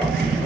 Thank you.